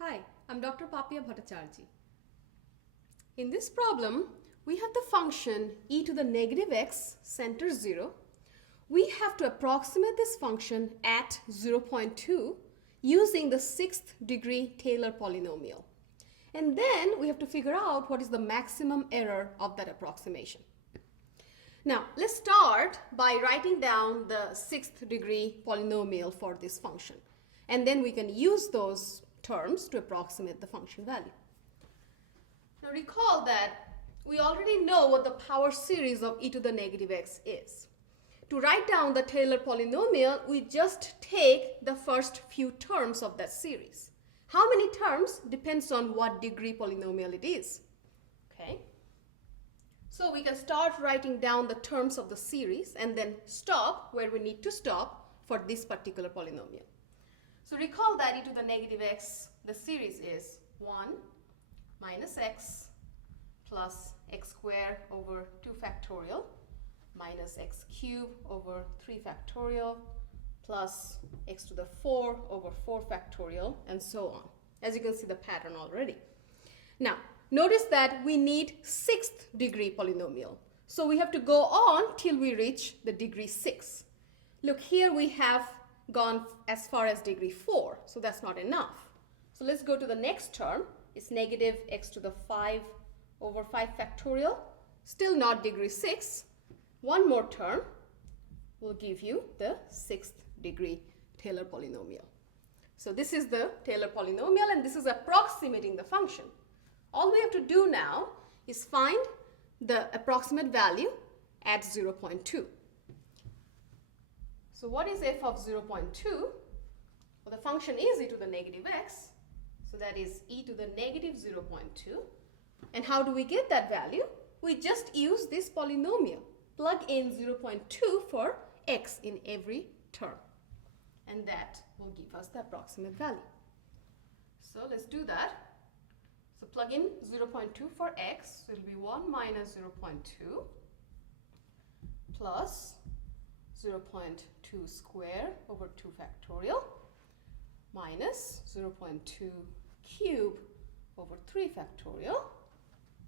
Hi, I'm Dr. Papia Bhattacharjee. In this problem, we have the function e to the negative x, center 0. We have to approximate this function at 0.2 using the sixth degree Taylor polynomial. And then we have to figure out what is the maximum error of that approximation. Now, let's start by writing down the sixth degree polynomial for this function. And then we can use those terms to approximate the function value. Now recall that we already know what the power series of e to the negative x is. To write down the Taylor polynomial, we just take the first few terms of that series. How many terms depends on what degree polynomial it is. Okay? So we can start writing down the terms of the series and then stop where we need to stop for this particular polynomial. So recall that e to the negative x, the series is 1 minus x plus x squared over 2 factorial minus x cubed over 3 factorial plus x to the 4 over 4 factorial and so on. As you can see the pattern already. Now, notice that we need sixth degree polynomial. So we have to go on till we reach the degree 6. Look, here we have gone as far as degree 4, so that's not enough. So let's go to the next term. It's negative x to the 5 over 5 factorial. Still not degree 6. One more term will give you the sixth degree Taylor polynomial. So this is the Taylor polynomial and this is approximating the function. All we have to do now is find the approximate value at 0.2. So what is f of 0.2? Well, the function is e to the negative x. So that is e to the negative 0.2. And how do we get that value? We just use this polynomial. Plug in 0.2 for x in every term. And that will give us the approximate value. So let's do that. So plug in 0.2 for x. So it will be 1 minus 0.2 plus 0.2 squared over 2 factorial minus 0.2 cubed over 3 factorial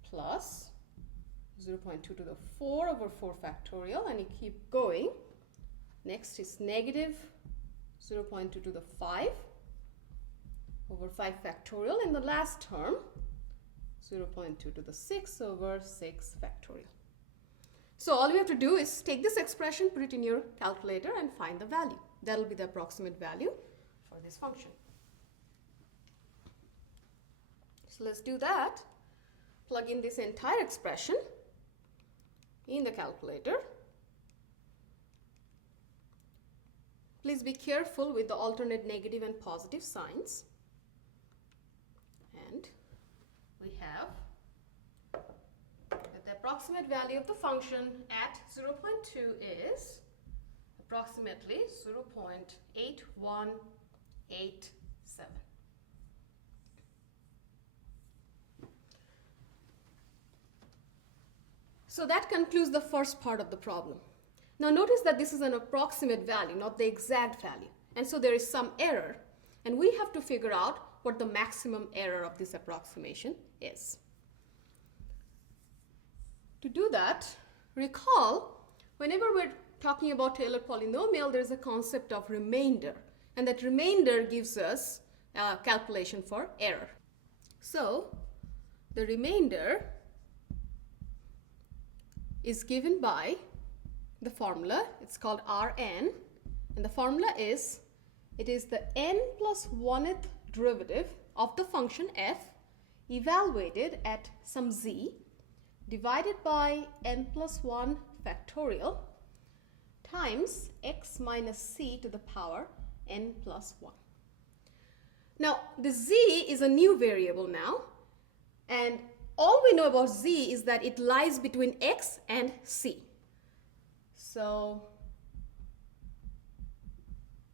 plus 0.2 to the 4 over 4 factorial, and you keep going. Next is negative 0.2 to the 5 over 5 factorial, and the last term 0.2 to the 6 over 6 factorial. So all you have to do is take this expression, put it in your calculator and find the value. That will be the approximate value for this function. So let's do that. Plug in this entire expression in the calculator. Please be careful with the alternate negative and positive signs. And we have that the approximate value of the function at 0.2 is approximately 0.8187. So that concludes the first part of the problem. Now notice that this is an approximate value, not the exact value. And so there is some error. And we have to figure out what the maximum error of this approximation is. To do that, recall, whenever we're talking about Taylor polynomial, there's a concept of remainder. And that remainder gives us a calculation for error. So the remainder is given by the formula. It's called Rn, and the formula is, it is the n plus 1th derivative of the function f evaluated at some z divided by n plus 1 factorial times x minus c to the power n plus 1. Now the z is a new variable now, and all we know about z is that it lies between x and c. So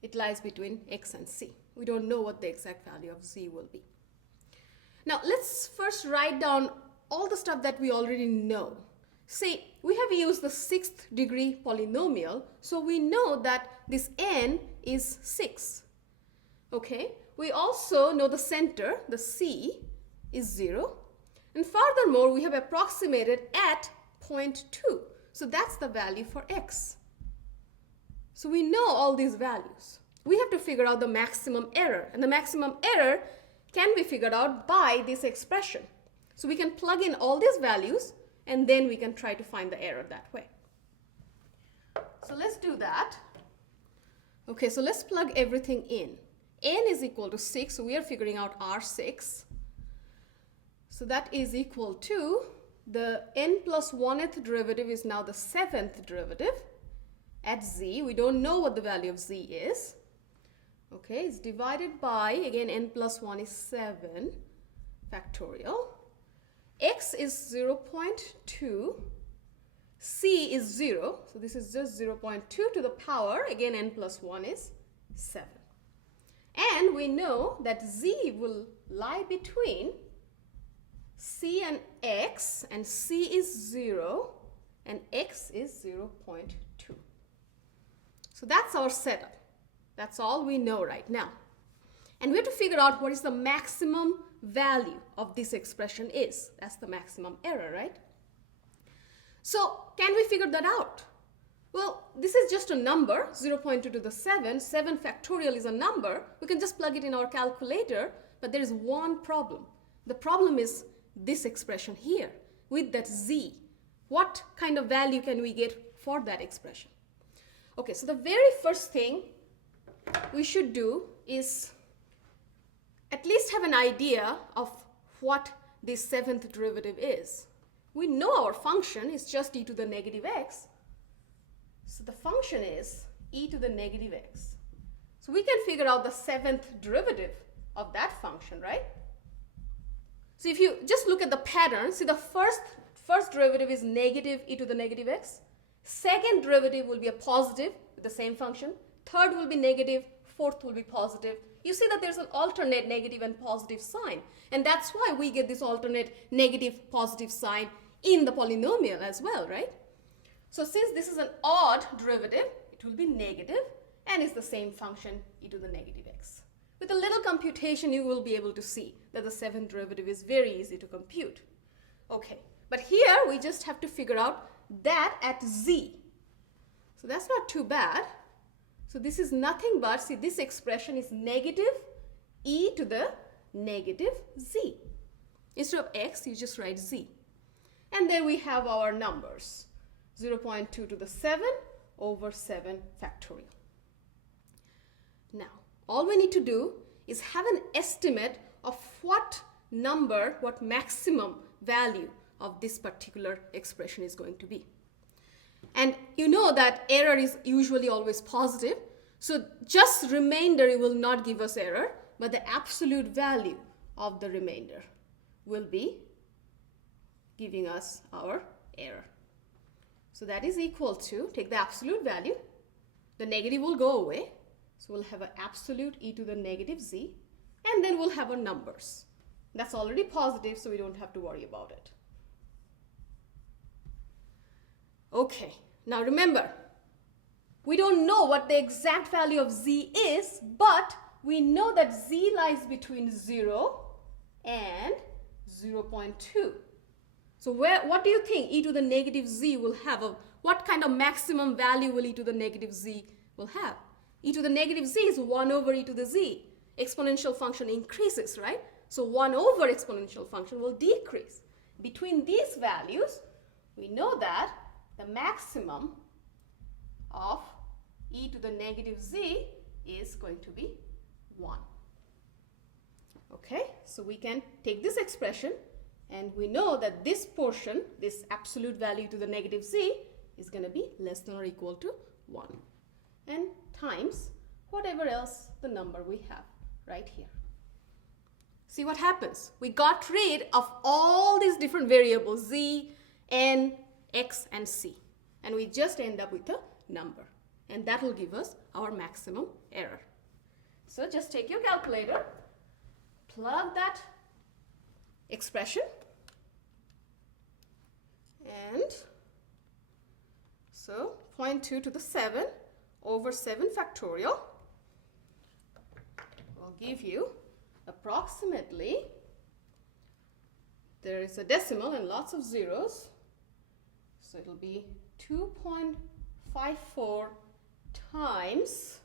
it lies between x and c. We don't know what the exact value of z will be. Now let's first write down all the stuff that we already know. See, we have used the sixth degree polynomial, so we know that this n is 6. Okay, we also know the center, the C, is 0. And furthermore, we have approximated at 0.2. So that's the value for x. So we know all these values. We have to figure out the maximum error. And the maximum error can be figured out by this expression. So we can plug in all these values and then we can try to find the error that way. So let's do that. Okay, so let's plug everything in. N is equal to 6, so we are figuring out R6. So that is equal to the n plus 1th derivative is now the 7th derivative at z. We don't know what the value of z is. Okay, it's divided by, again, n plus 1 is 7 factorial. X is 0.2. C is 0. So this is just 0.2 to the power. Again, n plus 1 is 7. And we know that z will lie between c and x, and c is 0 and x is 0.2. So that's our setup. That's all we know right now. And we have to figure out what is the maximum value of this expression is. That's the maximum error, right? So can we figure that out? Well, this is just a number, 0.2 to the 7. 7 factorial is a number. We can just plug it in our calculator, but there is one problem. The problem is this expression here with that z. What kind of value can we get for that expression? Okay, so the very first thing we should do is at least have an idea of what this 7th derivative is. We know our function is just e to the negative x. So the function is e to the negative x. So we can figure out the 7th derivative of that function, right? So if you just look at the pattern, see the first derivative is negative e to the negative x. Second derivative will be a positive with the same function. Third will be negative. Fourth will be positive. You see that there's an alternate negative and positive sign. And that's why we get this alternate negative positive sign in the polynomial as well, right? So since this is an odd derivative, it will be negative and it's the same function e to the negative x. With a little computation, you will be able to see that the 7th derivative is very easy to compute. Okay, but here we just have to figure out that at z. So that's not too bad. So this is nothing but, see, this expression is negative e to the negative z. Instead of x, you just write z. And then we have our numbers, 0.2 to the 7 over 7 factorial. Now, all we need to do is have an estimate of what number, what maximum value of this particular expression is going to be. And you know that error is usually always positive. So just remainder will not give us error, but the absolute value of the remainder will be giving us our error. So that is equal to, take the absolute value, the negative will go away. So we'll have an absolute e to the negative z, and then we'll have our numbers. That's already positive, so we don't have to worry about it. Okay, now remember, we don't know what the exact value of z is, but we know that z lies between 0 and 0.2. So what do you think e to the negative z will have? What kind of maximum value will e to the negative z will have? E to the negative z is 1 over e to the z. Exponential function increases, right? So 1 over exponential function will decrease. Between these values, we know that the maximum of e to the negative z is going to be 1. Okay, so we can take this expression and we know that this portion, this absolute value to the negative z, is going to be less than or equal to 1. And times whatever else the number we have right here. See what happens? We got rid of all these different variables, z, n, x, and c. And we just end up with a number. And that will give us our maximum error. So just take your calculator, plug that expression, and so 0.2 to the 7 over 7 factorial. I'll give you approximately, there is a decimal and lots of zeros, so it'll be 2.54 times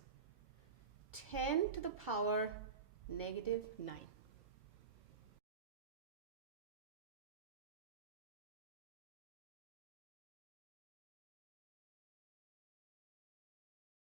10 to the power -9.